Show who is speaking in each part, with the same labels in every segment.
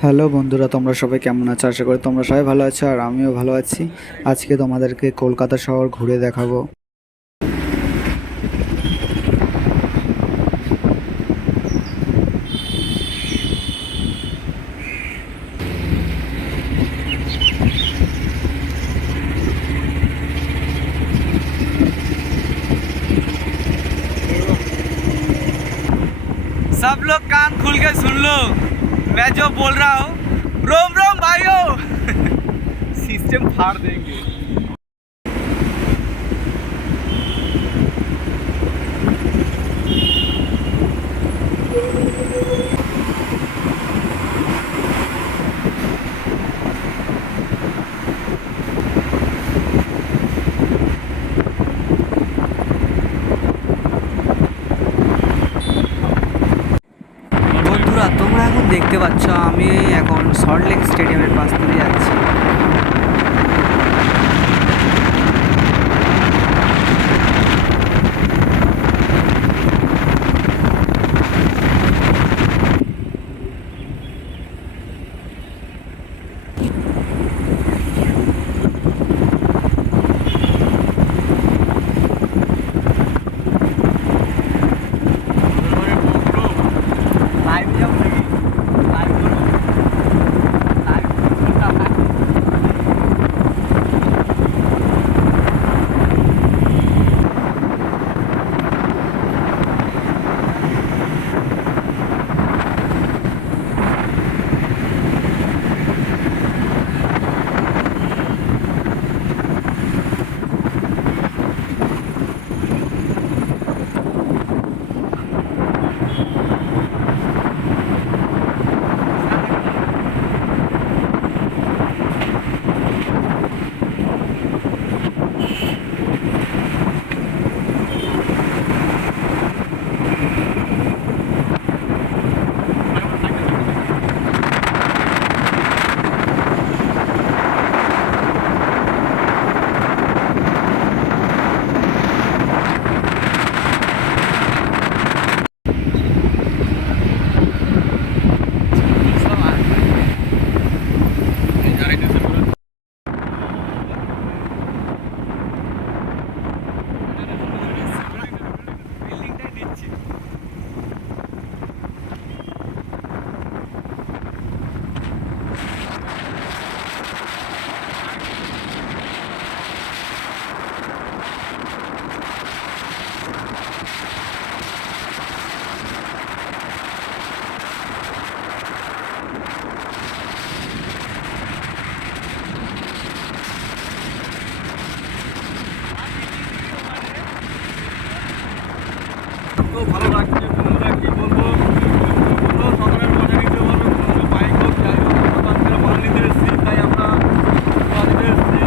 Speaker 1: Hello বন্ধুরা তোমরা সবাই কেমন আছো আশা করি তোমরা সবাই ভালো আছো আর আমিও ভালো আছি আজকে তোমাদেরকে কলকাতা শহর ঘুরে দেখাবো
Speaker 2: सब लोग कान खुल के सुन लो मैं जो बोल रहा हूँ रोम रोम भाइयों। सिस्टम फाड़ देंगे। সল্টলেক স্টেডিয়ামের পাশ দিয়ে যাচ্ছি।
Speaker 3: তো ভালো লাগছে বন্ধুরা কি বলব? কোনো সকালের মজা নিতে পারব কোনো বাইক হোক যাই হোক আমরা আজকে মাল নিতে এসেছি তাই আমরা মাল নিতে এসেছি।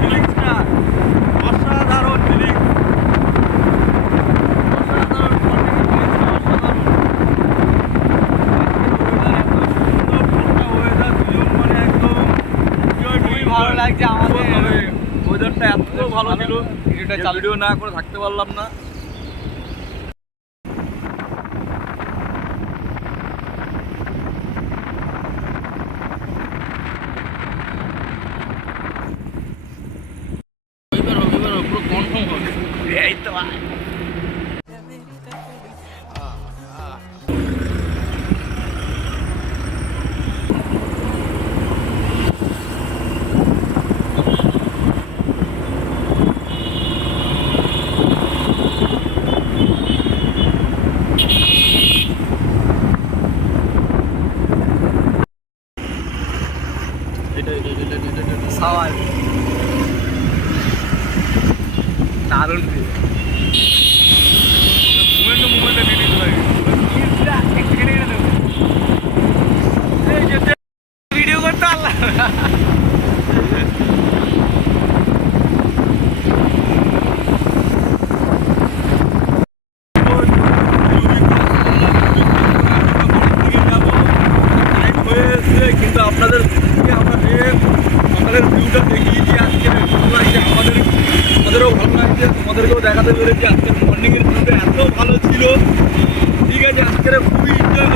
Speaker 3: ফিলিংসটা অসাধারণ ফিলিংস মানে
Speaker 2: ভালো লাগছে আমাদের।
Speaker 3: ওয়েদারটা এত ভালো ছিল। এটা চালু না করে থাকতে পারলাম না পুরো কনফার্ম হবে
Speaker 2: এই তো
Speaker 3: এটা এটা এটা এটা এটা
Speaker 2: সওয়াল দারুণ
Speaker 3: মুভমেন্ট মুভমেন্টে নিয়ে নিতে লাগে
Speaker 2: ভিডিও করতে পারলাম না।
Speaker 3: কিন্তু আপনাদের আমরা সকালের ভিউটা দেখিয়েছি আজকে ভালো লাগছে আমাদের আমাদেরও ভালো লাগছে তোমাদেরকেও দেখাতে পেরেছি আজকের মর্নিংয়ের ভিউটা এত ভালো ছিল। ঠিক আছে, আজকের খুবই এনজয়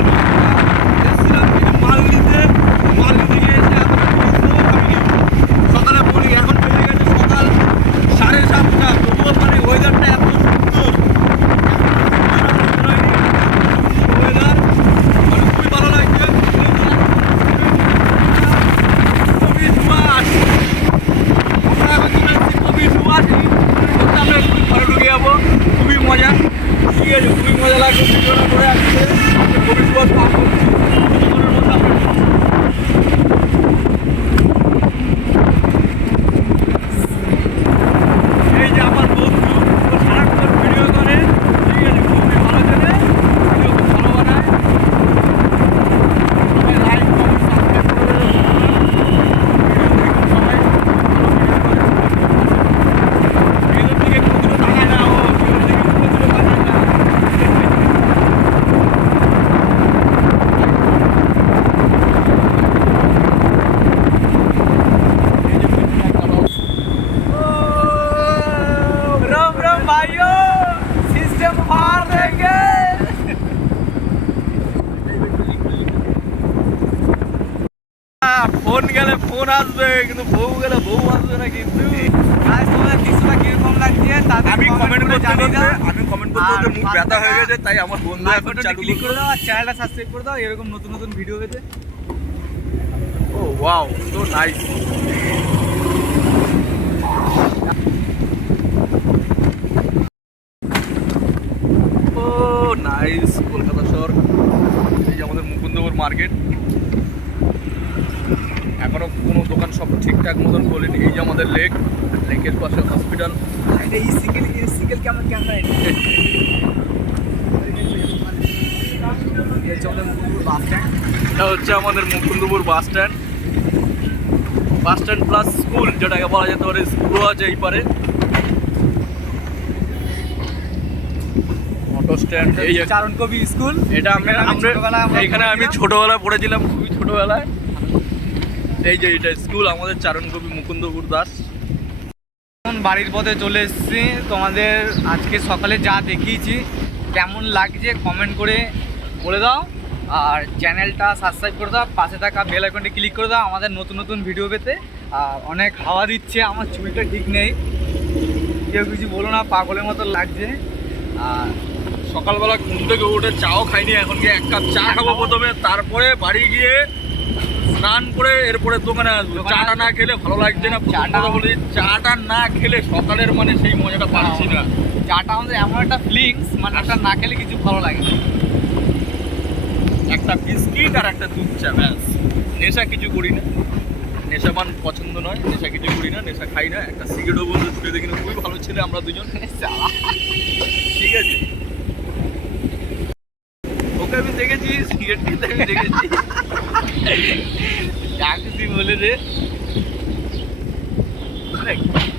Speaker 3: আসবে কিন্তু বউ গেলে বউ আসবে না আমি কমেন্ট করতে
Speaker 2: জানিয়ে
Speaker 3: করতে আমি কমেন্ট করতে করতে মুখ ব্যথা হয়ে গেছে তাই আমার বন্ধু এখন চালু
Speaker 2: ক্লিক করে
Speaker 3: করে
Speaker 2: দাও আর চ্যানেলটা সাবস্ক্রাইব করে দাও এরকম নতুন নতুন ভিডিও পেতে
Speaker 3: ও wow so nice oh nice Kolkata শহর এই যে আমাদের মুকুন্দপুর মার্কেট এখনও কোনো দোকান সব ঠিকঠাক মতন খোলেনি এই যে আমাদের লেক লেকের পাশে হসপিটাল
Speaker 2: এই সিঙ্গেল সিঙ্গেল কেমন ক্যামেরা
Speaker 3: এটা। হচ্ছে আমাদের Mukundapur bus stand bus stand plus school যেটাকে বলা যেতে পারে স্কুলও আছে এই পারে। অটো স্ট্যান্ড এই
Speaker 2: চারণ কবি স্কুল
Speaker 3: এটা আমি
Speaker 2: এখানে আমি
Speaker 3: আমরা
Speaker 2: আমরা।
Speaker 3: ছোটবেলায় পড়েছিলাম খুবই ছোটবেলায়। এই যে এটা স্কুল আমাদের চারণ কবি মুকুন্দপুর দাস।
Speaker 2: এখন বাড়ির পথে চলে এসেছি। তোমাদের আজকে সকালে যা দেখিয়েছি, কেমন লাগছে কমেন্ট করে বলে দাও। আর চ্যানেলটা সাবস্ক্রাইব করে দাও, পাশে থাকা বেল আইকনটি ক্লিক করে দাও, আমাদের নতুন নতুন ভিডিও পেতে। আর অনেক হাওয়া দিচ্ছে, আমার চুলটা ঠিক নেই। কেউ কিছু বলো না, পাগলের মতো লাগছে। আর
Speaker 3: সকালবেলা ঘুম থেকে উঠে চাও খাইনি, এখন গিয়ে এক কাপ চা খাব প্রথমে, তারপরে বাড়ি গিয়ে স্নান করে এরপরে দোকানে আসব চাটা না খেলে ভালো লাগছে না
Speaker 2: চাটা-
Speaker 3: বলি চাটা না খেলে সকালের মানে সেই মজাটা পাচ্ছি না।
Speaker 2: চাটা আমাদের এমন একটা ফিলিংস মানে একটা না খেলে কিছু ভালো লাগে না।
Speaker 3: একটা বিস্কিট আর একটা দুধ চা ব্যাস। নেশা কিছু করি না। নেশা পান পছন্দ নয় নেশা কিছু করি না নেশা খাই না। একটা সিগারেটও বন্ধু ছুটে দেখি না খুবই ভালো ছেলে আমরা দুজন। ঠিক আছে। ওকে আমি দেখেছি সিগারেট খেতে আমি দেখেছি।
Speaker 2: ডাকছি বলে দে
Speaker 3: দেখ, ওকে একটা
Speaker 2: আ-